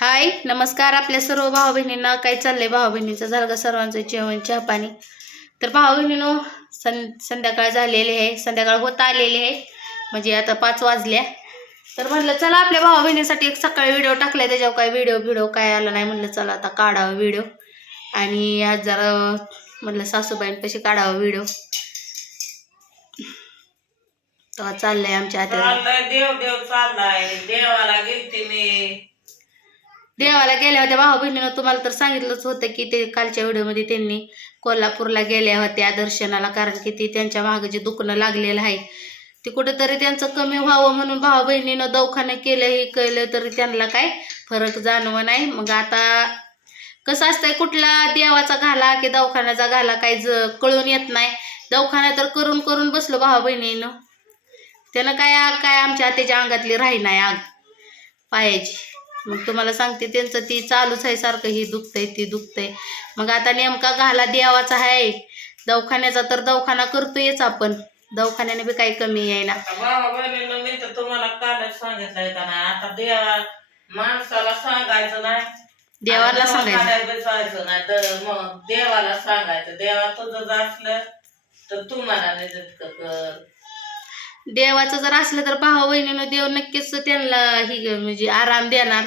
हाय नमस्कार आपल्या सर्व भाऊ बहिणींना काय चाललंय भाऊ बहिणीचं झालं का सर्वांचं जेवण चहा पाणी? तर भाऊ बहिणीनो सं संध्याकाळ झालेली आहे. संध्याकाळ होत आलेली आहे. म्हणजे आता पाच वाजल्या. तर म्हणलं चला आपल्या भाऊ बहिणीसाठी एक सकाळी व्हिडिओ टाकलाय. त्याच्यावर काय व्हिडिओ व्हिडिओ काय आला नाही म्हणलं चला आता काढावं व्हिडिओ. आणि आज जरा म्हणलं सासूबाईंपाशी काढावं व्हिडिओ. तेव्हा चाललंय आमच्या आता देव देव चाललाय. देवाला गेलती मी. देवाला गेल्या होत्या भाऊ बहिणीनं तुम्हाला तर सांगितलंच होतं की ते कालच्या व्हिडिओमध्ये त्यांनी कोल्हापूरला गेल्या होत्या दर्शनाला कारण की ती त्यांच्या मागं जे दुखणं लागलेलं आहे ते कुठेतरी त्यांचं कमी व्हावं म्हणून भाऊ बहिणीनं दवखानं केलं हे केलं तरी त्यांना काय फरक जाणवं नाही. मग आता कसं असतंय कुठला देवाचा घाला की दवाखान्याचा घाला काही ज कळून येत नाही. दवाखाना तर करून करून बसलो भाऊ बहिणीनं. त्यानं काय आग काय आमच्या त्याच्या अंगातली राही नाही आग. पायाची. मग तुम्हाला सांगते त्यांचं ती चालूच आहे सारखं ही दुखतंय ती दुखतंय. मग आता नेमका घाला देवाचा आहे दवाखान्याचा तर दवाखाना करतोयच आपण. दवाखान्याने बी काही कमी आहे ना आता बाबा बहिणीनं मी तर तुम्हाला कालच सांगितलंय का नाही आता देवा माणसाला सांगायचं नाही. देवाला सांगायचं. बसायचं नाही तर मग देवाला सांगायचं. देवा तुझं असलं तर तुम्हाला निजत कर. देवाचं जर असलं तर भाऊ बहिणीनं देव नक्कीच त्यांना ही म्हणजे आराम देणार.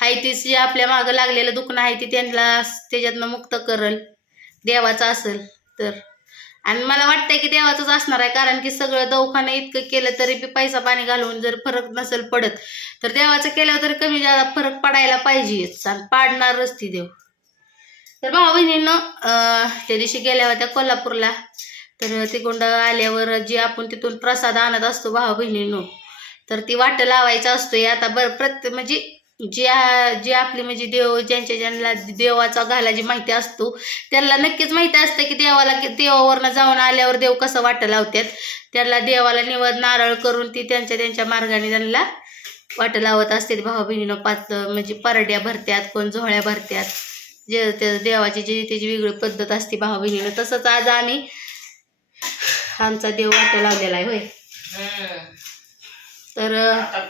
हाय ती जे आपल्या मागं लागलेलं दुखणं आहे ते त्यांना त्याच्यातनं मुक्त करल. देवाचं असेल तर. आणि मला वाटतंय की देवाचंच असणार आहे कारण की सगळं दवाखानं इतकं केलं तरी बी पैसा पाणी घालून जर फरक नसेल पडत तर देवाचं केल्यावर तरी कमी जादा फरक पडायला पाहिजेच आणि पाडणारच ती देव. तर भाऊ बहिणीनं त्या दिवशी गेल्या होत्या कोल्हापूरला. तर तिकोंड आल्यावर जे आपण तिथून प्रसाद आणत असतो भाऊ बहिणीनो तर ती वाट लावायचा असतो आता बरं प्रत्येक म्हणजे जे जी आपली म्हणजे देव ज्यांच्या ज्यांना देवाचा घाला जी माहिती असतो त्यांना नक्कीच माहिती असतं की देवाला देवावरनं जाऊन आल्यावर देव कसं वाट लावतात. त्याला देवाला निवड नारळ करून ती त्यांच्या त्यांच्या मार्गाने त्यांना वाट लावत असते भाऊ बहिणीनं पाच म्हणजे परड्या भरत्यात कोण झोळ्या भरत्यात जे त्या देवाची जी त्याची वेगळी पद्धत असते भाऊ बहिणीनं तसंच आज आम्ही आमचा देव वाट लावलेला आहे होय. तर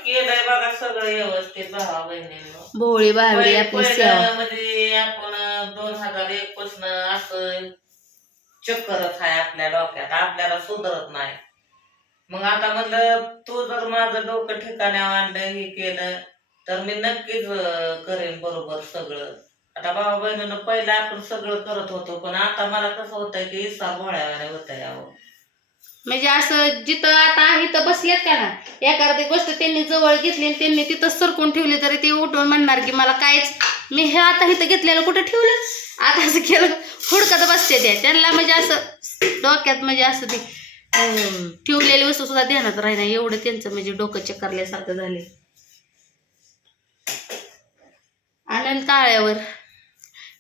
केलंय बघा सगळं व्यवस्थित भावा बहिणीनं. भोळी बावडी आपली सेवा. मध्ये आपण दोन हजार एक पासन असं चक्करच आहे आपल्या डोक्यात. आपल्याला सुधरत नाही. मग आता म्हणलं तू जर माझं डोकं ठिकाणी आणलं हे केलं तर मी नक्कीच करेन बरोबर सगळं. आता भावा बहिणीनं पहिलं आपण सगळं करत होतो पण आता मला कसं होतंय की इसा भोळ्यावाने होत यावं म्हणजे असं जिथं आता इथं बसलेत का ना? एखादी गोष्ट त्यांनी जवळ घेतली आणि त्यांनी तिथं सरकून ठेवली तरी ते उठून म्हणणार की मला कायच मी हे आता इथं घेतलेलं कुठं ठेवलं आता असं केलं हुडकत बसते त्या त्यांना म्हणजे असं डोक्यात म्हणजे असं ते ठेवलेली वस्तू सुद्धा ध्यानात राहिना. एवढं त्यांचं म्हणजे डोकं चक्करल्यासारखं झाले आनंद ताळ्यावर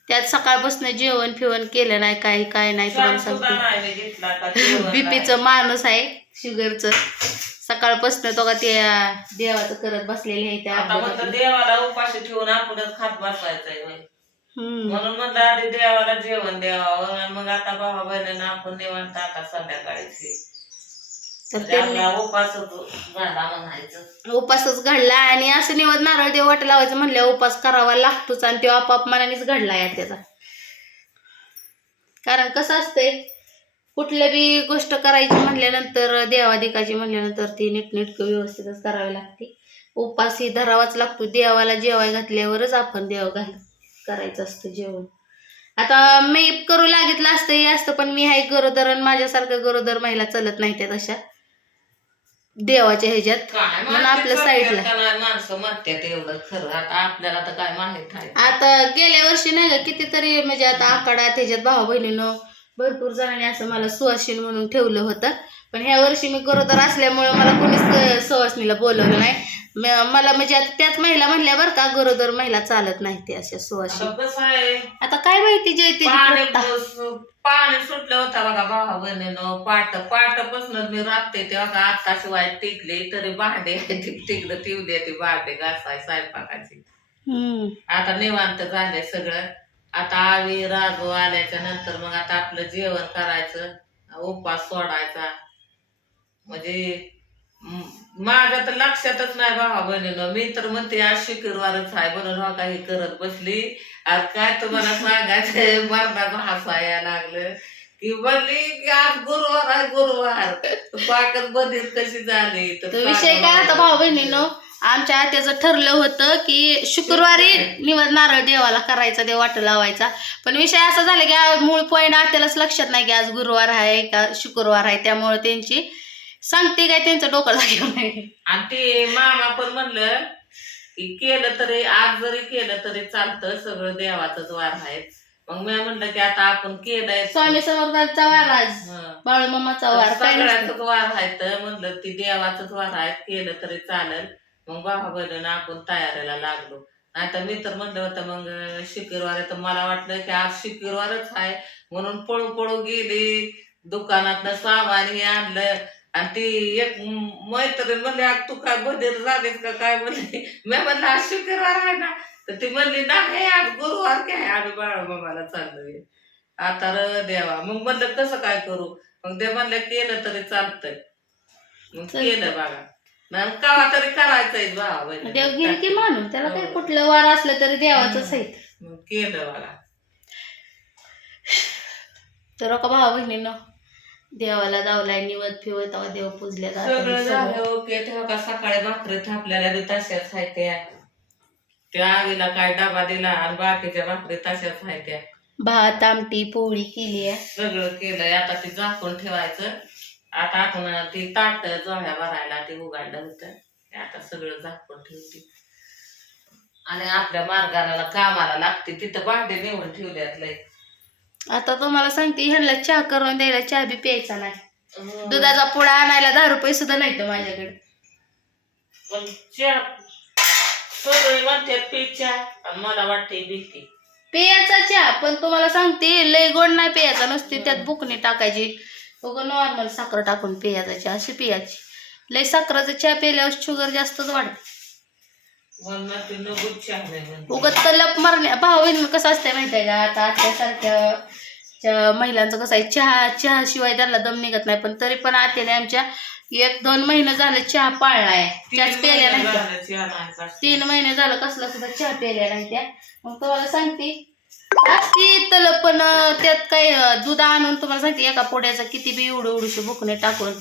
त्यात सकाळपासून जेवण फिवण केलं नाही काय काय नाही तुम्हाला सांगते. बीपीचं माणूस आहे शुगरचं सकाळपासून तो का ते देवाचं करत बसलेले आहे त्या. देवाला उपाशी ठेवून आपणच खात बसायचंय. म्हणून म्हणलं आधी देवाला जेवण द्यावं मग आता भावा बहिणीनं आपण निवांत आता संध्याकाळी तर आपला उपासच झाला म्हणायचं उपासच घडला आणि असं निवड नारळ देव वाट लावायचं म्हणल्यावर उपास करावा लागतोच आणि तो आपाप मनानेच घडला या त्याचा. कारण कसं असतंय कुठल्या बी गोष्ट करायची म्हणल्यानंतर देवाधिकाची म्हणल्यानंतर ती नीटनीटकं व्यवस्थितच करावी लागते. उपास ही धरावाच लागतो देवाला जेवाय घातल्यावरच आपण देव घाल करायचं असतं जेवण. आता मी करू लागितलं असतं हे असतं पण मी आहे गरोदर आणि माझ्यासारखं गरोदर महिला चलत नाही त्या तशा देवाच्या ह्याच्यात. म्हणून आपल्या साईडला. माणसं म्हणतात एवढं खरं. आता आपल्याला तर काय माहीत आता गेल्या वर्षी नाही का कितीतरी म्हणजे आता आकडा त्याच्यात भाऊ बहिणीनं भरपूर जणांनी असं मला सुवासिन म्हणून ठेवलं होतं. पण ह्या वर्षी मी गरोदर असल्यामुळे मला कोणीच सुवासिनीला बोलवलं नाही. मला म्हणजे आता त्याच महिला म्हणल्या बरं का गरोदर महिला चालत नाही ते अशा सुवासिन. आता काय माहिती जय पाणी सुटलं होतं बघा भावा बहिणीनं. पाट पाटापासून मी राखते तेव्हा आता शिवाय टिकले तरी भांडे तिकडं ठेवले ते भांडे घासाय स्वयंपाकाची. हम्म. आता निवांत झाले सगळं. आता आवी राजू आल्याच्यानंतर मग आता आपलं जेवण करायचं उपास सोडायचा. म्हणजे माझ्या तर लक्षातच नाही भावा बहिणीनं. मी तर म्हणते आज शुक्रवारच आहे हा काही करत बसली. आज काय तुम्हाला सांगायचंय? मरणाचा हसा यायला लागलं. की म्हणली की आज गुरुवार आहे गुरुवार. पाकच बंदीत कशी झाली? तर तो विषय काय आता भाऊ बहिणीनो? आमच्या आत्याचं ठरलं होतं की शुक्रवारी निवड नारळ देवाला करायचा देव वाट लावायचा. पण विषय असा झाला की मूळ पॉईंट आत्यालाच लक्षात नाही की आज गुरुवार आहे का शुक्रवार आहे. त्यामुळे त्यांची सांगते काय त्यांचं डोकं जागेवर नाही. आणि ते मामा पण म्हणलं की केलं तरी आज जरी केलं तरी चालतं सगळं देवाचंच वार आहे. मग मी म्हणलं की आता आपण केलंय. स्वामी समर्थांचा वार आज. बाळूमामाचा वार. काय नसतं. सगळ्याच वार आहे तर म्हणलं ती देवाचंच वार आहे. केलं तरी चालेल. मग बाबा बहिणीनं आपण तयारीला लागलो. नाही तर मी तर म्हणलं होतं मग शुक्रवार तर मला वाटलं की आज शुक्रवारच आहे. म्हणून पळू पळू गेली दुकानातनं सामान हे आणलं. आणि ती एक मैत्रीण म्हणली आज तू काय बधीर झालीस का? काय म्हणली मी म्हणलं आज शुक्रवार आहे ना. तर ती म्हणली नाही आज गुरुवार काय आम्ही बाळाबाबाला चाललोय. आता र देवा मग म्हणलं कसं काय करू? मग ते म्हणलं केलं तरी चालतंय. मग. केलं बघा मग कवा तरी करायचंय भावा. देव गेली की मानून त्याला काय कुठलं वार असलं तरी देवाचंच आहे. केलं बघा तर का भावा बहिणीनं देवाला जावलाय निवत फिवत तेव्हा देव पूजल्या. सगळं झालं. ओके. तेव्हा का सकाळी भाकरी थापल्याला बी तशाच त्या. त्या आईला काय डबा दिला आणि बाकीच्या भाकरी तशाच त्या. भात आमटी पोळी केली आहे. सगळं केलंय. आता ते झाकून ठेवायचं. आता आपण ती ताट जोह्या भरायला ते उघडलं होतं. आता सगळं झाकून ठेवते. आणि आपल्या मार्गाला कामाला लागते. तिथं भांडे नेऊन ठेवल्यात लय. आता तुम्हाला सांगते ह्यांना चहा करून द्यायला चहा बी प्यायचा नाही. दुधाचा पुडा आणायला दहा रुपये सुद्धा नाही माझ्याकडे. पण चहा सगळे म्हणतात आणि मला वाटते भीती. पेयाचा चहा पण तुम्हाला सांगते लय गोड नाही प्यायचा. नुसती त्यात बुकणी टाकायची. उगं नॉर्मल साखर टाकून पेयाचा अशी पियाची. लय साखराचा चहा प्यायल्यावर शुगर जास्तच वाढते. उगत तलप मारण्या भाऊ कसं असतंय माहितीये का? आता आत्यासारख्या महिलांचं कसं आहे चहा चहा शिवाय त्यांना दम निघत नाही. पण तरी पण आत्याने आमच्या एक दोन महिने झालं चहा पाळलाय. चहाच तीन प्यायला महिने नाही? तीन महिने झालं कसला सुद्धा चहा प्यायला नाही त्या. मग तुम्हाला सांगते पण त्यात काही दूध आणून तुम्हाला सांगते एका पोड्याचा किती बी एवढं एवढीशी भुकणे टाकून.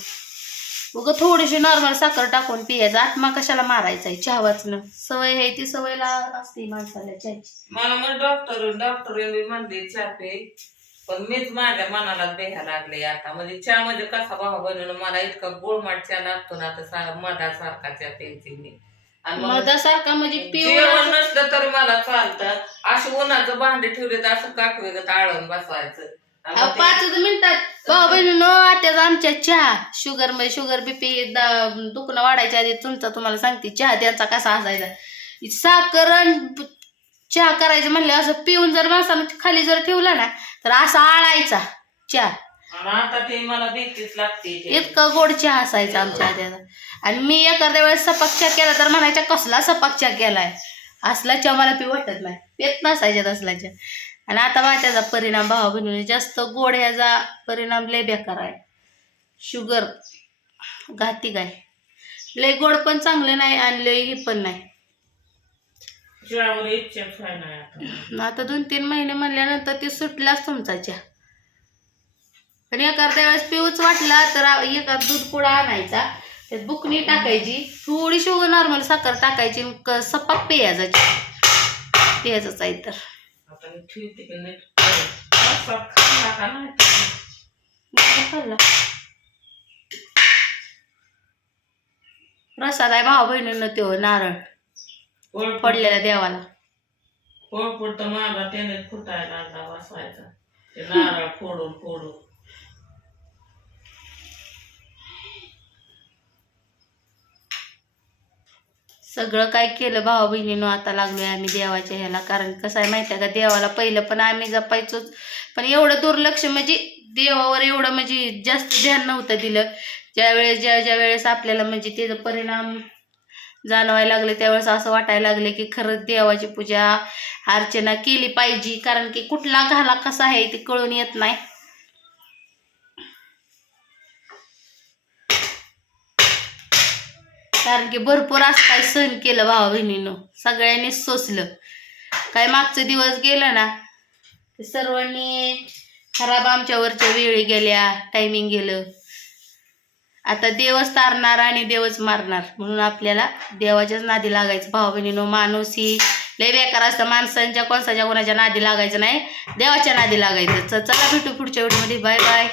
उगं थोडीशी नॉर्मल साखर टाकून पियायचं. आत्मा कशाला मारायचा आहे चहा वाचणं सवय आहे ती सवयला असते माणसाला चहाची. मला मग डॉक्टर डॉक्टर म्हणले चहा पे. पण मीच माझ्या मनाला बेहा लागले आता. म्हणजे चहा म्हणजे कसा भाव बनवून मला इतका गोळमाट चहा लागतो ना आता सारा मधासारखा चहा प्यायची मी. आणि मग मधासारखा म्हणजे जेवण पिवळा नसलं तरी मला चालतं. अशी उन्हाचं भांडे ठेवले तर असं काकवेगत आळून बसवायचं आणि अहो, मग ते- पाच मिनिटात. भाऊ बहिणीनो आत्याचा आमच्या चहा. शुगरमध्ये शुगर बीपी दुखणं वाढायच्या आधी तुमचा तुम्हाला सांगते चहा त्यांचा कसा असायचा. साखर आणि ब- चहा करायचं म्हणले असं पिऊन जर माणसानं खाली जर ठेवला ना तर असा आळायचा चहा. आणि आता ते मला भीतीच लागते ते. इतका गोड चहा असायचा आमच्या आत्याचा. आणि मी एखाद्या वेळेस सपाक चहा केला तर म्हणायच्या कसला सपाक चहा केलाय? असला चहा मला पी वाटत नाही. पेत नसायच्या तसला चहा. आणि आता बा त्याचा परिणाम भावा बहिणी जास्त गोड ह्याचा परिणाम लय बेकार आहे. शुगर घाती काय लय गोड पण चांगलं नाही आणि लय हे पण नाही. आता. आता दोन तीन महिने म्हणल्यानंतर ते सुटलाच तुमचा चहा. पण एखाद्या वेळेस पिऊच वाटला तर एका दूध पुडा आणायचा. त्यात बुकणी टाकायची. थोडी शुगर नॉर्मल साखर टाकायची आणि सपाक पेयाचा चहा पेयाचाच आहे तर. प्रसाद आहे भाऊ बहिणीनं तो नारळ. पडलेला देवाला. पोळपूट तर माझा त्याने फुटायला ते नारळ फोडून फोडून. सगळं काय केलं भावा बहिणीनं आता लागलोय आम्ही देवाच्या ह्याला. कारण कसं आहे माहिती आहे का देवाला पहिलं पण आम्ही जपायचोच. पण एवढं दुर्लक्ष म्हणजे देवावर एवढं म्हणजे जास्त ध्यान नव्हतं दिलं. ज्यावेळेस ज्या ज्या वेळेस आपल्याला म्हणजे त्याचा परिणाम जाणवायला लागले त्यावेळेस असं वाटायला लागले की खरंच देवाची पूजा अर्चना केली पाहिजे. कारण की कुठला घाला कसा आहे ते कळून येत नाही. कारण की भरपूर असं काही सहन केलं भावा बहिणीनं. सगळ्यांनीच सोसलं. काय मागचे दिवस गेलं ना सर्वांनी खराब आमच्यावरच्या वेळी गेल्या टायमिंग गेलं. आता देवच तारणार आणि देवच मारणार म्हणून आपल्याला देवाच्याच नादी लागायचं. भाऊ बहिणीनो माणूस ही लय बेकार असतं. माणसांच्या कोणसाच्या कोणाच्या नादी लागायचं नाही. देवाच्या नादी लागायचं. चला भेटू पुढच्या व्हिडिओमध्ये बाय बाय